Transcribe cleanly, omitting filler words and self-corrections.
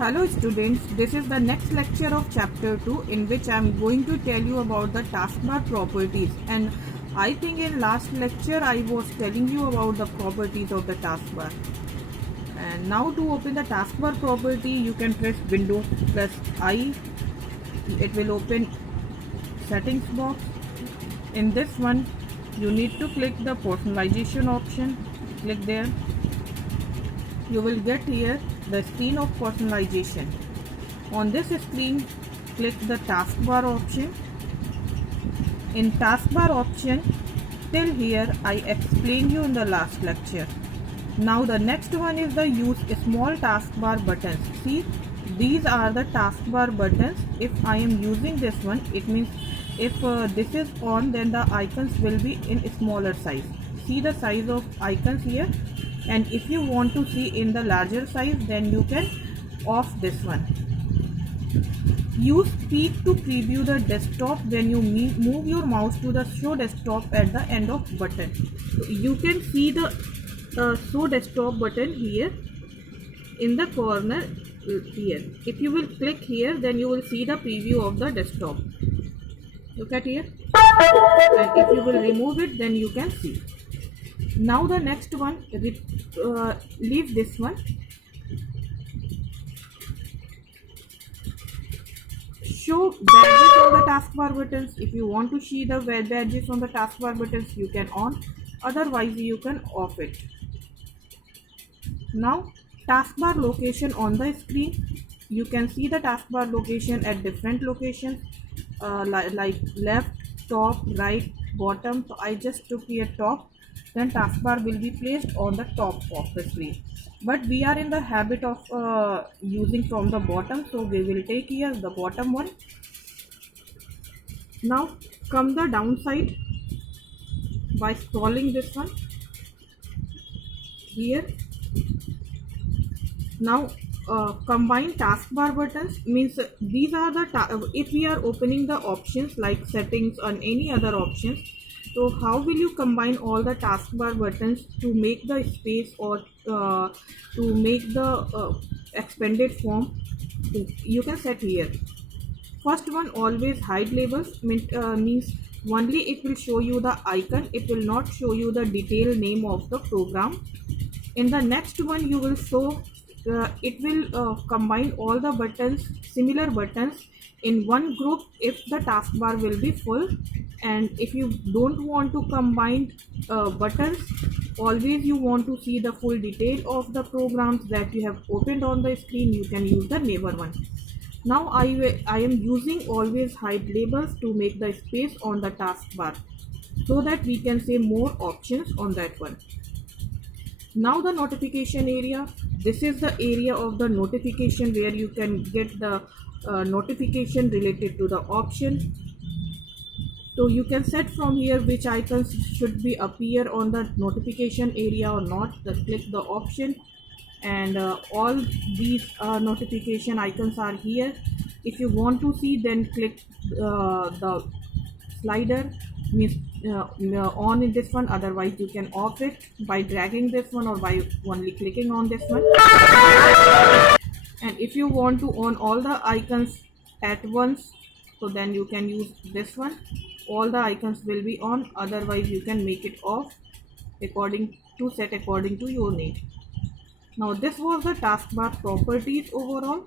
Hello students, this is the next lecture of chapter 2 in which I am going to tell you about the taskbar properties, and I think in last lecture I was telling you about the properties of the taskbar. And now to open the taskbar property you can press Windows plus I. It will open settings box. In this one you need to click the personalization option. Click there. You will get here the screen of personalization. On this screen, click the taskbar option. In taskbar option, till here I explained you in the last lecture. Now the next one is the use small taskbar buttons. See, these are the taskbar buttons. If I am using this one, it means if this is on, then the icons will be in smaller size. See the size of icons here, and if you want to see in the larger size, then you can off this one. Use peek to preview the desktop when you move your mouse to the show desktop at the end of button. So you can see the show desktop button here in the corner here. If you will click here, then you will see the preview of the desktop. Look at here, and if you will remove it, then you can see. Now the next one, leave this one. Show badges on the taskbar buttons. If you want to see the badges on the taskbar buttons, you can on. Otherwise, you can off it. Now, taskbar location on the screen. You can see the taskbar location at different locations, like left, top, right, bottom. So I just took here top. Then taskbar will be placed on the top of the screen. But we are in the habit of using from the bottom, so we will take here the bottom one. Now come the downside by scrolling this one here. Now combine taskbar buttons means these are the if we are opening the options like settings or any other options. So how will you combine all the taskbar buttons to make the space or to make the expanded form? You can set here. First one, always hide labels, means only it will show you the icon. It will not show you the detailed name of the program. In the next one, you will show it will combine all the buttons, similar buttons in one group if the taskbar will be full. And if you don't want to combine buttons, always you want to see the full detail of the programs that you have opened on the screen, you can use the neighbor one. Now I am using always hide labels to make the space on the taskbar so that we can say more options on that one. Now the notification area. This is the area of the notification where you can get the notification related to the option. So you can set from here which icons should be appear on the notification area or not. Just click the option, and all these notification icons are here. If you want to see, then click the slider, means on in this one. Otherwise you can off it by dragging this one or by only clicking on this one. And if you want to on all the icons at once, so then you can use this one. All the icons will be on. Otherwise you can make it off according to your need. Now this was the taskbar properties overall.